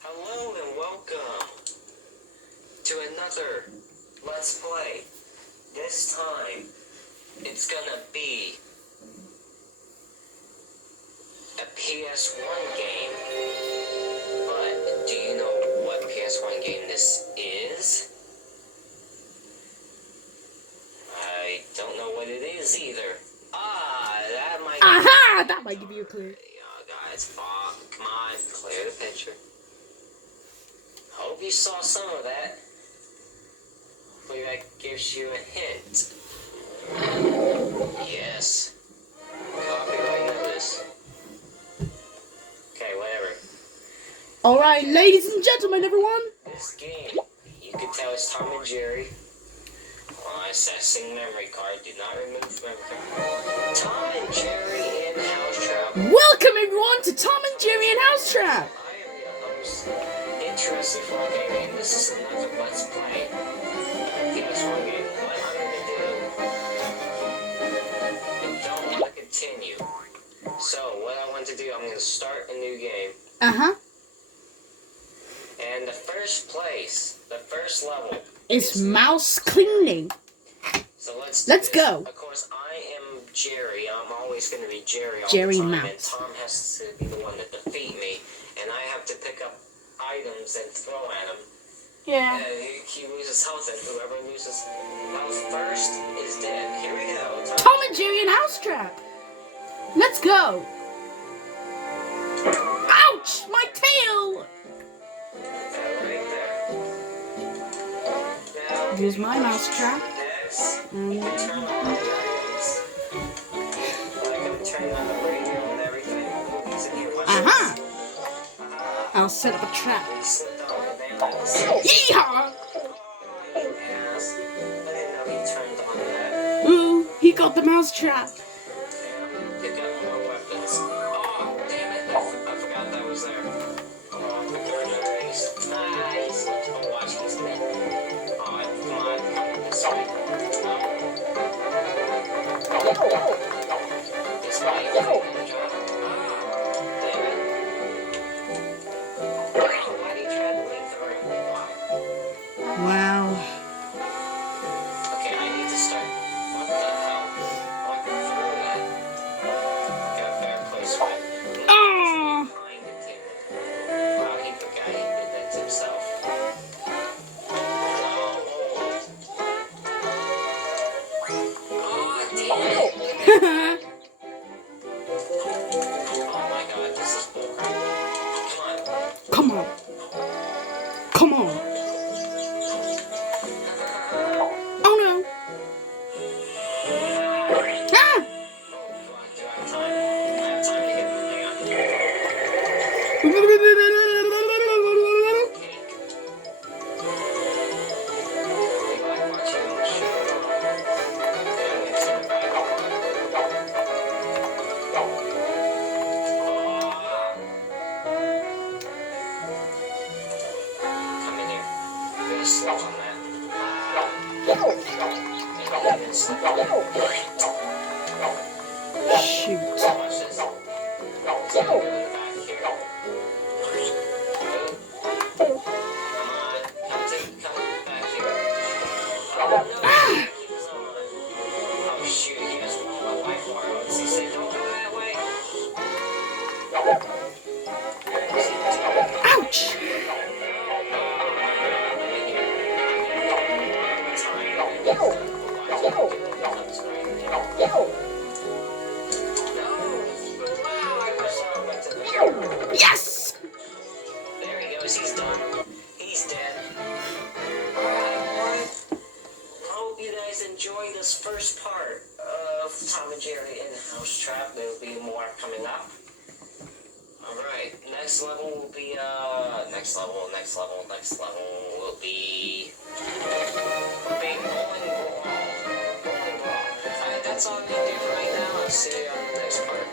Hello and welcome to another Let's Play. This time, it's gonna be a PS1 game. But do you know what PS1 game this is? I don't know what it is either. That might... Aha! That might give you a clue. Guys, fuck. Come on, clear the picture. Hope you saw some of that. Hopefully that gives you a hint. Yes. Copyright notice. Okay, whatever. Alright, ladies and gentlemen, everyone. This game, you can tell it's Tom and Jerry. Accessing memory card. Do not remove memory card. Tom and Jerry in House Trap. Welcome, everyone, to Tom and Jerry and House Trap. I am your host. Interesting for a game. This is another Let's Play. PS1 game. What I'm gonna do, I don't want to continue. So what I want to do, I'm gonna start a new game. And the first place, the first level, is mouse cleaning. So let's go. Of course, I am Jerry. I'm always going to be Jerry all Jerry the time. Mouse. And Tom has to be the one to defeat me. And I have to pick up items and throw at him. Yeah. He loses health, and whoever loses health first is dead. Here we go. Tom and Jerry and House Trap. Let's go. Ouch! My tail! Right there. Now, Here's my mouse trap. you can turn on the items. I can turn on the radio and everything. He's in here. Watch this. I'll set up a trap. He slipped on the bananas. Yeehaw! Oh, you ass. I didn't know he turned on that. Ooh, he got the mouse trap. Pick up more weapons. Oh, damn it. I forgot that was there. Oh, nice. Nice. Oh, watch this man. Oh, come on. Come this way. This way. Damn it. Why did you try to leave the room? Wow. Okay, I need to start. What the hell? Walking through that. Got a better place for it. Oh! Behind the table. Wow, he forgot he did that to himself. Oh, damn it. Oh my god, this is bullcrap. Come on. Come on. Come on. Oh no. Ah! Oh, come on, do I have time? I have time to get the thing out here. You like watching on the show? I'm gonna turn it back on. Come in here. I'm gonna slow on that. And then slow on that. Shoot. Watch this. So I'm going back here. Come on. Come back here. Oh no, he was on. Oh shoot, he has one more life bar. He said, don't go that way. Ouch! Yes! There he goes, he's done. He's dead. Alright, hope you guys enjoyed this first part of Tom and Jerry in House Trap. There will be more coming up. Alright, next level will be, next level will be bowling ball. Alright, that's all I'm gonna do for right now. I'll see you on the next part.